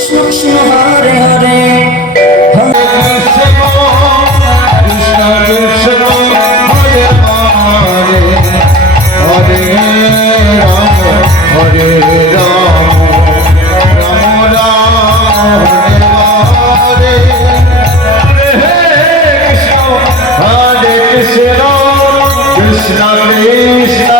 Krishna Hare Hare Krishna Krishna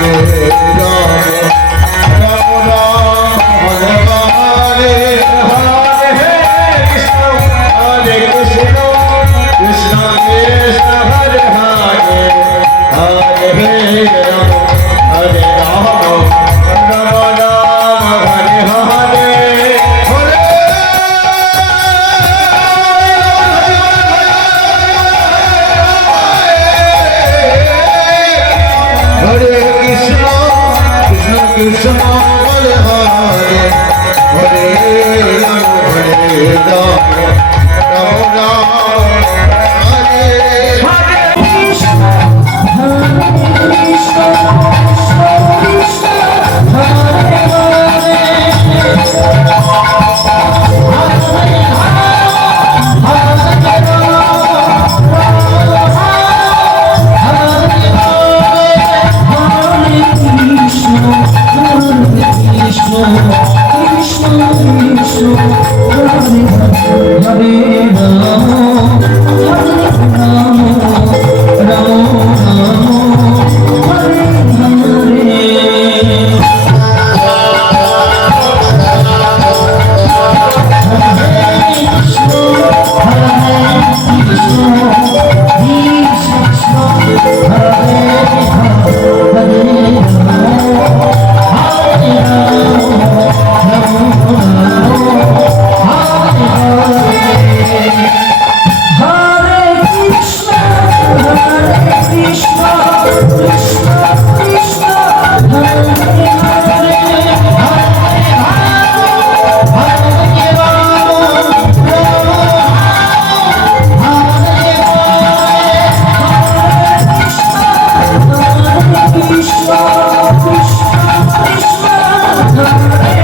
Krishna Hare Hare Hare Hare Ram Ram Oh. Música